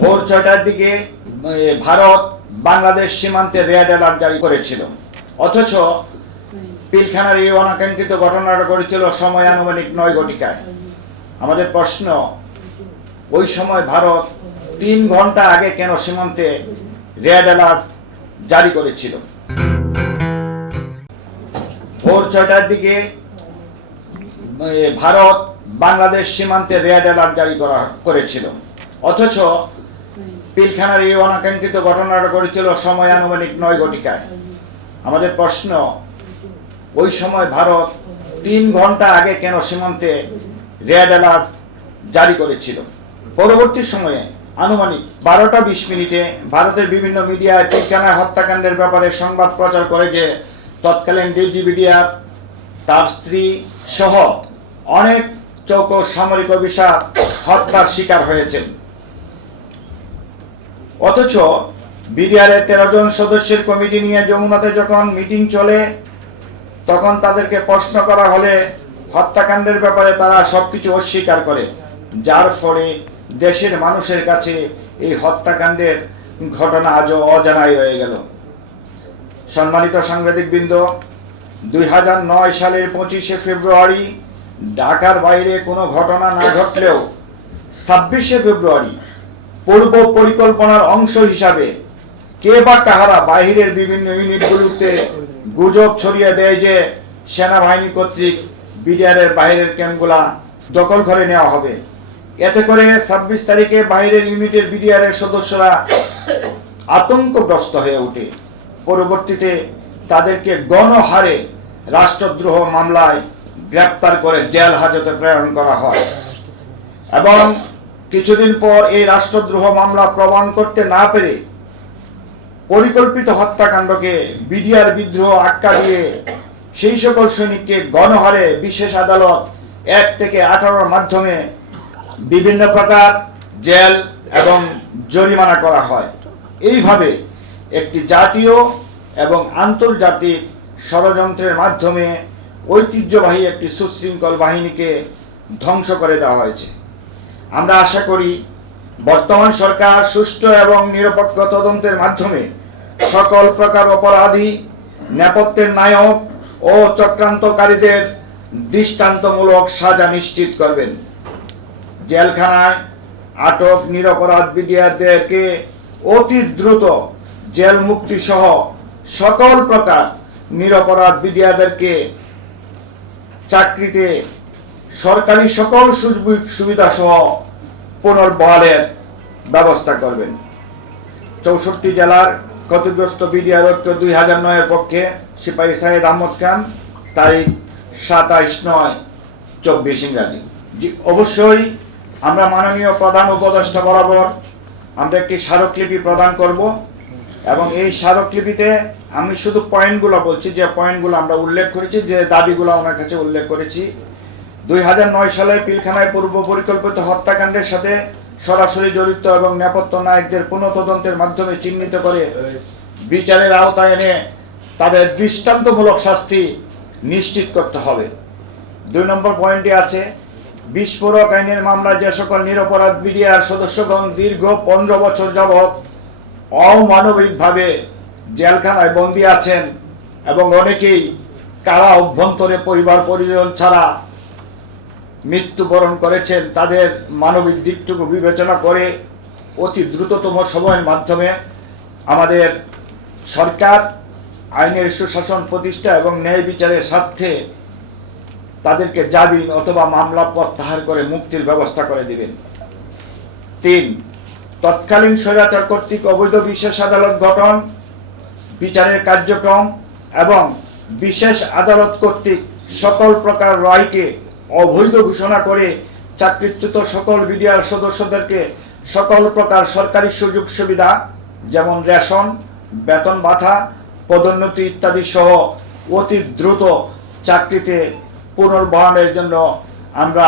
ভোর ছয়টার দিকে ভারত বাংলাদেশ সীমান্তে রেড অ্যালার্ট জারি করেছিল। অথচ পিলখানার এই অনাকাঙ্ক্ষিত ঘটনাটা করেছিল সময় আনুমানিক নয় ঘটিকায়। আমাদের প্রশ্ন, ওই সময় ভারত তিন ঘণ্টা আগে কেন সীমান্তে রেড অ্যালার্ট জারি করেছিল? ভোর ছয়টার দিকে ভারত বাংলাদেশ সীমান্তে রেড অ্যালার্ট জারি করা, করেছিল। অথচ পিলখানার এই অনাকাঙ্ক্ষিত ঘটনাটা করেছিল সময় আনুমানিক নয় ঘটিকায়। আমাদের প্রশ্ন, ওই সময় ভারত তিন ঘণ্টা আগে কেন সীমান্তে রেড অ্যালার্ট জারি করেছিল? পরবর্তী সময়ে আনুমানিক বারোটা বিশ মিনিটে ভারতের বিভিন্ন মিডিয়ায় পিলখানা হত্যাকাণ্ডের ব্যাপারে সংবাদ প্রচার করে যে তৎকালীন ডিজিবিডিআর তার স্ত্রী সহ অনেক চৌক সামরিক অভিশাপ হত্যার শিকার হয়েছেন। অথচ বিডিআরের তেরো জন সদস্যের কমিটি নিয়ে যমুনাতে যখন মিটিং চলে, তখন তাদেরকে প্রশ্ন করা হলে হত্যাকাণ্ডের ব্যাপারে তারা সবকিছু অস্বীকার করে। যার ফলে দেশের মানুষের কাছে এই হত্যাকাণ্ডের ঘটনা আজও অজানাই রয়ে গেল। সম্মানিত সাংবাদিকবৃন্দ, দুই হাজার নয় সালের পঁচিশে ফেব্রুয়ারি ঢাকার বাইরে কোনো ঘটনা না ঘটলেও ছাব্বিশে ফেব্রুয়ারি পূর্ব পরিকল্পনার অংশ হিসাবে কে বা কাহারা বাহিরের বিভিন্ন ইউনিটগুলোতে গুজব ছড়িয়ে দেয় যে সেনাবাহিনী কর্তৃক বিডিআরের বাইরের ক্যাম্পগুলা দখল করে নেওয়া হবে। এতে করে ছাব্বিশ তারিখে বাইরের ইউনিটের বিডিআরের সদস্যরা আতঙ্কগ্রস্ত হয়ে ওঠে। পরবর্তীতে তাদেরকে গণহারে রাষ্ট্রদ্রোহ মামলায় গ্রেপ্তার করে জেল হাজতে প্রেরণ করা হয়। এবং কিছুদিন পর এই রাষ্ট্রদ্রোহ মামলা প্রমাণ করতে না পেরে পরিকল্পিত হত্যাকাণ্ডকে বিডিআর বিদ্রোহ আটকা দিয়ে সেই সকল সৈনিককে গণহারে বিশেষ আদালত এক থেকে আঠারোর মাধ্যমে বিভিন্ন প্রকার জেল এবং জরিমানা করা হয়। এইভাবে একটি জাতীয় এবং আন্তর্জাতিক ষড়যন্ত্রের মাধ্যমে ঐতিহ্যবাহী একটি সুশৃঙ্খল বাহিনীকে ধ্বংস করে দেওয়া হয়েছে। আমরা আশা করি বর্তমান সরকার সুষ্ঠু এবং নিরপেক্ষ তদন্তের মাধ্যমে সকল প্রকার অপরাধী, নেপথ্যের নায়ক ও চক্রান্তকারীদের দৃষ্টান্তমূলক সাজা নিশ্চিত করবেন। জেলখানায় আটক নিরপরাধ বিডিআরদেরকে অতি দ্রুত জেল মুক্তি সহ সকল প্রকার নিরপরাধ বিডিআরদেরকে চাকরিতে সরকারি সকল সুযোগ সুবিধা সহ পুনর্বহালের ব্যবস্থা করবেন। চৌষট্টি জেলার ক্ষতিগ্রস্ত বিডিআর দুই হাজার নয়ের পক্ষে সিপাহী সাহেদ আহমদ খান, তারিখ সাতাইশ নয়, চব্বিশ ইংরাজি। অবশ্যই আমরা মাননীয় প্রধান উপদেষ্টা বরাবর আমরা একটি স্মারকলিপি প্রদান করব এবং এই স্মারকলিপিতে আমি শুধু পয়েন্টগুলো বলছি, যে পয়েন্টগুলো আমরা উল্লেখ করেছি, যে দাবিগুলো ওনার কাছে উল্লেখ করেছি দুই হাজার নয় সালে পিলখানায় পূর্ব পরিকল্পিত হত্যাকাণ্ডের সাথে সরাসরি জড়িত এবং নেপথ্য নায়কদের পুনঃতদন্তের মাধ্যমে চিহ্নিত করে বিচারের আওতায় এনে তাদের দৃষ্টান্তমূলক শাস্তি নিশ্চিত করতে হবে। দুই নম্বর পয়েন্টে আছে, বিস্ফোরক আইনের মামলায় যে সকল নিরপরাধ বিডিআর সদস্যগণ দীর্ঘ পনেরো বছর যাবৎ অমানবিকভাবে জেলখানায় বন্দী আছেন এবং অনেকেই কারা অভ্যন্তরে পরিবার পরিজন ছাড়া মৃত্যুবরণ করেছেন, তাদের মানবিক দিকটুকু বিবেচনা করে অতি দ্রুততম সময়ের মাধ্যমে আমাদের সরকার, আইনের সুশাসন প্রতিষ্ঠা এবং ন্যায় বিচারের স্বার্থে তাদেরকে জামিন অথবা মামলা প্রত্যাহার করে মুক্তির ব্যবস্থা করে দিবেন। তিন, তৎকালীন স্বৈরাচার কর্তৃক অবৈধ বিশেষ আদালত গঠন, বিচারের কার্যক্রম এবং বিশেষ আদালত কর্তৃক সকল প্রকার রায়কে অবৈধ ঘোষণা করে চাকরিচ্যুত সকল বিডিআর সদস্যদেরকে সকল প্রকার সরকারি সুযোগ সুবিধা, যেমন রেশন, বেতন ভাতা, পদোন্নতি ইত্যাদি সহ অতি দ্রুত চাকরিতে পুনর্বহনের জন্য আমরা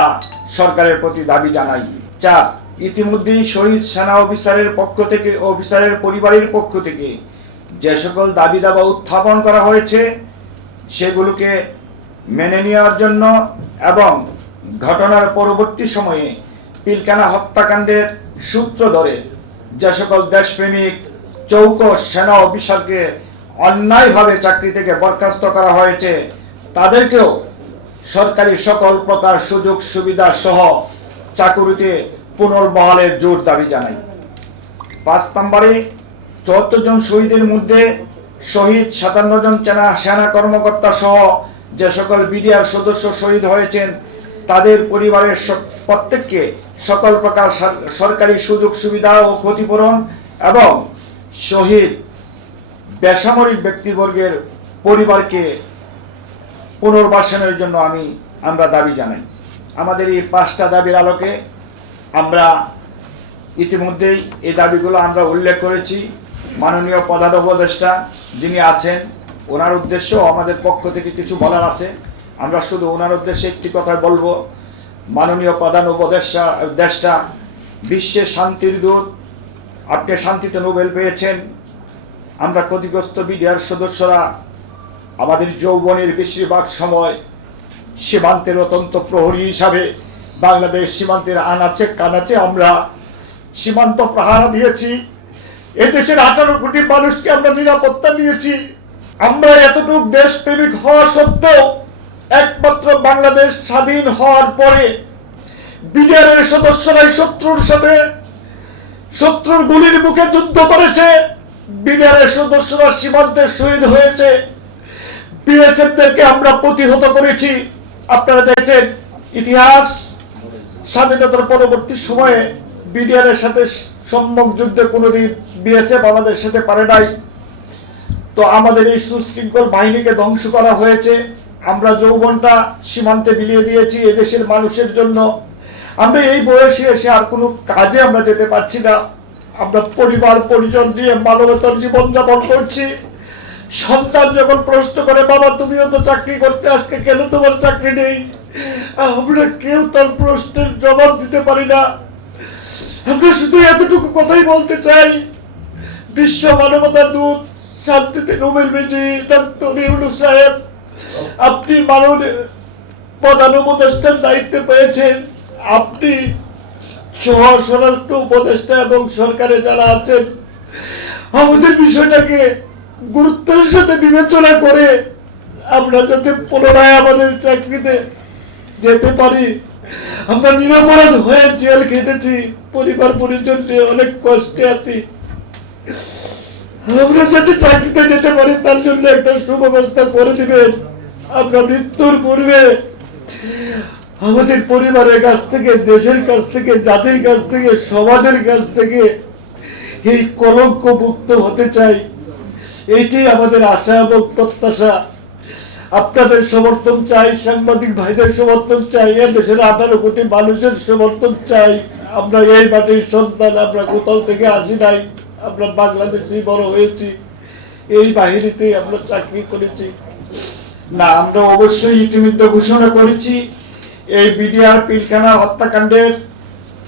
সরকারের প্রতি দাবি জানাই। চার, ইতিমধ্যেই শহীদ সেনা অফিসারের পক্ষ থেকে, অফিসারের পরিবারের পক্ষ থেকে যে সকল দাবি দাবা উত্থাপন করা হয়েছে, সেগুলোকে মেনে নেওয়ার জন্য এবং ঘটনার পরবর্তী সময়ে পিলকানা হত্যাকাণ্ডের সূত্র ধরে যে সকল দেশপ্রেমিক চৌকস সেনা অফিসারকে অন্যায়ভাবে চাকরি থেকে বরখাস্ত করা হয়েছে, তাদেরকেও সরকারি সকল প্রকার সুযোগ সুবিধা সহ চাকুরিতে পুনর্বহালের জোর দাবি জানাই। পাঁচ নম্বরে, চুয়াত্তর জন শহীদের মধ্যে শহীদ সাতান্ন জন সেনা কর্মকর্তা সহ যে সকল বিডিআর সদস্য শহীদ হয়েছেন, তাদের পরিবারের প্রত্যেককে সকল প্রকার সরকারি সুযোগ সুবিধা ও ক্ষতিপূরণ এবং শহীদ বেসামরিক ব্যক্তিবর্গের পরিবারকে পুনর্বাসনের জন্য আমি, আমরা দাবি জানাই। আমাদের এই পাঁচটা দাবির আলোকে আমরা ইতিমধ্যেই এই দাবিগুলো আমরা উল্লেখ করেছি। মাননীয় প্রধান উপদেষ্টা যিনি আছেন ওনার উদ্দেশ্যেও আমাদের পক্ষ থেকে কিছু বলার আছে। আমরা শুধু ওনার উদ্দেশ্যে একটি কথা বলব। মাননীয় প্রধান উপদেষ্টা দেশটা বিশ্বের শান্তির দূত, আপনি শান্তিতে নোবেল পেয়েছেন। আমরা ক্ষতিগ্রস্ত বিডিআর সদস্যরা, আমাদের যৌবনের বেশিরভাগ সময় সীমান্তের অত্যন্ত প্রহরী হিসাবে বাংলাদেশ সীমান্তের আনাচে কানাচে আমরা সীমান্ত পাহারা দিয়েছি। এদেশের আঠারো কোটি মানুষকে আমরা নিরাপত্তা দিয়েছি। আমরা এতটুক দেশপ্রেমিক হওয়া সত্ত্বেও একমাত্র বাংলাদেশ স্বাধীন হওয়ার পরে বিডিআরের সদস্যরাই শত্রুর সাথে শত্রুর গুলির মুখে যুদ্ধ করেছে, বিডিআরের সদস্যরা সীমান্তে শহীদ হয়েছে, বিএসএফদেরকে আমরা প্রতিহত করেছি। আপনারা দেখছেন ইতিহাস, স্বাধীনতার পরবর্তী সময়ে বিডিআরের সাথে সম্মুখ যুদ্ধে কোনোদিন বিএসএফ আমাদের সাথে পারে নাই। তো আমাদের এই সুশৃঙ্খল বাহিনীকে ধ্বংস করা হয়েছে। আমরা যৌবনটা সীমান্তে বিলিয়ে দিয়েছি এদেশের মানুষের জন্য। আমরা এই বয়সে এসে আর কোনো কাজে আমরা যেতে পারছি না। আমরা পরিবার, পরিজন নিয়ে মানবতার জীবনযাপন করছি। সন্তান যখন প্রশ্ন করে, বাবা, তুমিও তো চাকরি করতে, আজকে কেন তোমার চাকরি নেই? আমরা কেউ তার প্রশ্নের জবাব দিতে পারি না। আমরা শুধু এতটুকু কথাই বলতে চাই, বিশ্ব মানবতার দূত শান্তিতে নোবেল ইউনু সাহেব। আপনি মাননীয় প্রধান উপদেষ্টার দায়িত্বে পেয়েছেন। আপনি সহ স্বরাষ্ট্র উপদেষ্টা এবং সরকারে যারা আছেন, আমাদের বিষয়টাকে গুরুত্বের সাথে বিবেচনা করে আমরা যাতে পুনরায় আমাদের চাকরিতে যেতে পারি। আমরা নিরাপরাধ হয়ে জেল খেটেছি, পরিবার পরিজন অনেক কষ্টে আছি। আমরা যাতে চাকরিতে যেতে পারি, তার জন্য একটা সুব্যবস্থা করে দিবেন। আমরা মৃত্যুর পূর্বে আমাদের পরিবারের কাছ থেকে, দেশের কাছ থেকে, জাতির কাছ থেকে, সমাজের কাছ থেকে এই কলঙ্ক মুক্ত হতে চাই। এইটি আমাদের আশা এবং প্রত্যাশা। আপনাদের সমর্থন চাই, সাংবাদিক ভাইদের সমর্থন চাই, এ দেশের আঠারো কোটি মানুষের সমর্থন চাই। আমরা এই মাটির সন্তান, আমরা কোথাও থেকে আসি নাই। আমরা বাংলাদেশেই বড় হয়েছি, এই বাহিনীতে আমরা চাকরি করেছি। না, আমরা অবশ্যই ইতিমধ্যে ঘোষণা করেছি, এই বিডিআর পিলখানা হত্যাকাণ্ডের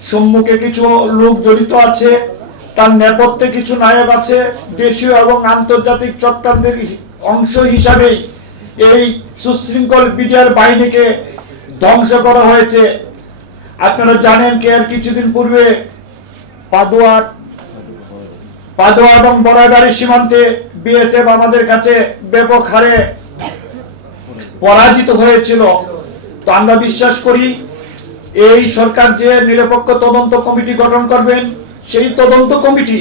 সম্মুখে কিছু লোক জড়িত আছে, তার নেপথ্যে কিছু নায়ক আছে, দেশীয় এবং আন্তর্জাতিক চক্রান্তের অংশ হিসাবেই এই সুশৃঙ্খল বিডিআর বাহিনীকে ধ্বংস করা হয়েছে। আপনারা জানেন কি আর কিছুদিন পূর্বে পাদুয়া পাদুয়া এবং বড়াগাড়ি সীমান্তে বিএসএফ আমাদের কাছে ব্যাপক হারে পরাজিত হয়েছিল। তো আমরা বিশ্বাস করি, এই সরকার যে নিরপেক্ষ তদন্ত কমিটি গঠন করবেন, সেই তদন্ত কমিটি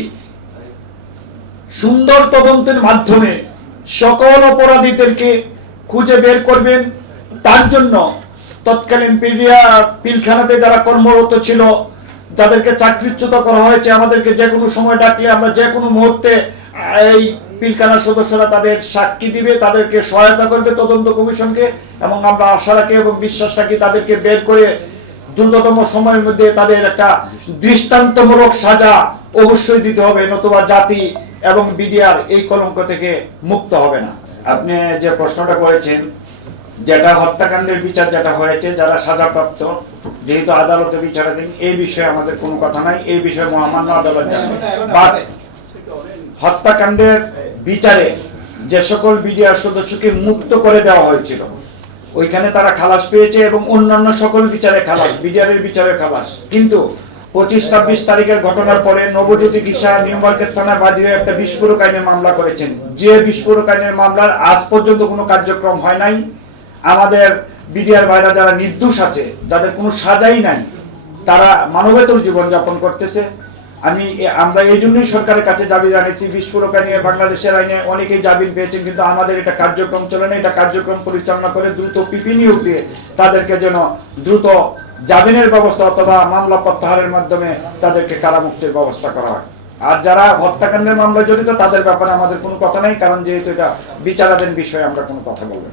সুন্দর তদন্তের মাধ্যমে সকল অপরাধীদেরকে খুঁজে বের করবেন। তার জন্য তৎকালীন পিলখানাতে যারা কর্মরত ছিল যাদেরকে চাকরিচ্যুত করা হয়েছে, আমাদেরকে যে কোনো সময় ডাকলে আমরা যে কোনো মুহূর্তে এই পিলখানার সদস্যরা তাদের সাক্ষী দিবে, তাদেরকে সহায়তা করবে তদন্ত কমিশনকে, এবং আমরা আশা রাখি এবং বিশ্বাস রাখি তাদেরকে বের করে দ্রুততম সময়ের মধ্যে তাদের একটা দৃষ্টান্তমূলক সাজা অবশ্যই দিতে হবে, নতুবা জাতি এবং বিডিআর এই কলঙ্ক থেকে মুক্ত হবে না। আপনি যে প্রশ্নটা করেছেন যেটা হত্যাকাণ্ডের বিচার যেটা হয়েছে, যারা সাজাপ্রাপ্ত, যেহেতু আদালতে বিচারাধীন, এই বিষয়ে আমাদের কোনো কথা নাই, এই বিষয়ে মহামান্য আদালত হত্যাকাণ্ডের বিচারে যে সকল বিডিআর সদস্যকে মুক্ত করে দেওয়া হয়েছিল, ওইখানে তারা খালাস পেয়েছে এবং অন্যান্য সকল বিচারে খালাস বিডিআর এর বিচারে খালাস। কিন্তু পঁচিশ ছাব্বিশ তারিখের ঘটনার পরে নবজ্যোতি কিসা নিউ মার্কেট থানা বাদী হয়ে একটা বিস্ফোরক আইনের মামলা করেছেন। যে বিস্ফোরক আইনের মামলার আজ পর্যন্ত কোনো কার্যক্রম হয় নাই। আমাদের বিডিআর ভাইরা যারা নির্দোষ আছে, যাদের কোনো সাজাই নাই, তারা মানবেতর জীবনযাপন করতেছে। আমি আমরা এই জন্যই সরকারের কাছে দাবি জানিয়েছি, বিস্ফোরক নিয়ে বাংলাদেশের আইনে অনেকেই জামিন পেয়েছেন, কিন্তু আমাদের এটা কার্যক্রম চলে না। এটা কার্যক্রম পরিচালনা করে দ্রুত পিপি নিয়োগ দিয়ে তাদেরকে যেন দ্রুত জামিনের ব্যবস্থা অথবা মামলা প্রত্যাহারের মাধ্যমে তাদেরকে কারামুক্তির ব্যবস্থা করা হয়। আর যারা হত্যাকাণ্ডের মামলা জড়িত, তাদের ব্যাপারে আমাদের কোনো কথা নেই, কারণ যেহেতু এটা বিচারাধীন বিষয়ে, আমরা কোনো কথা বলব।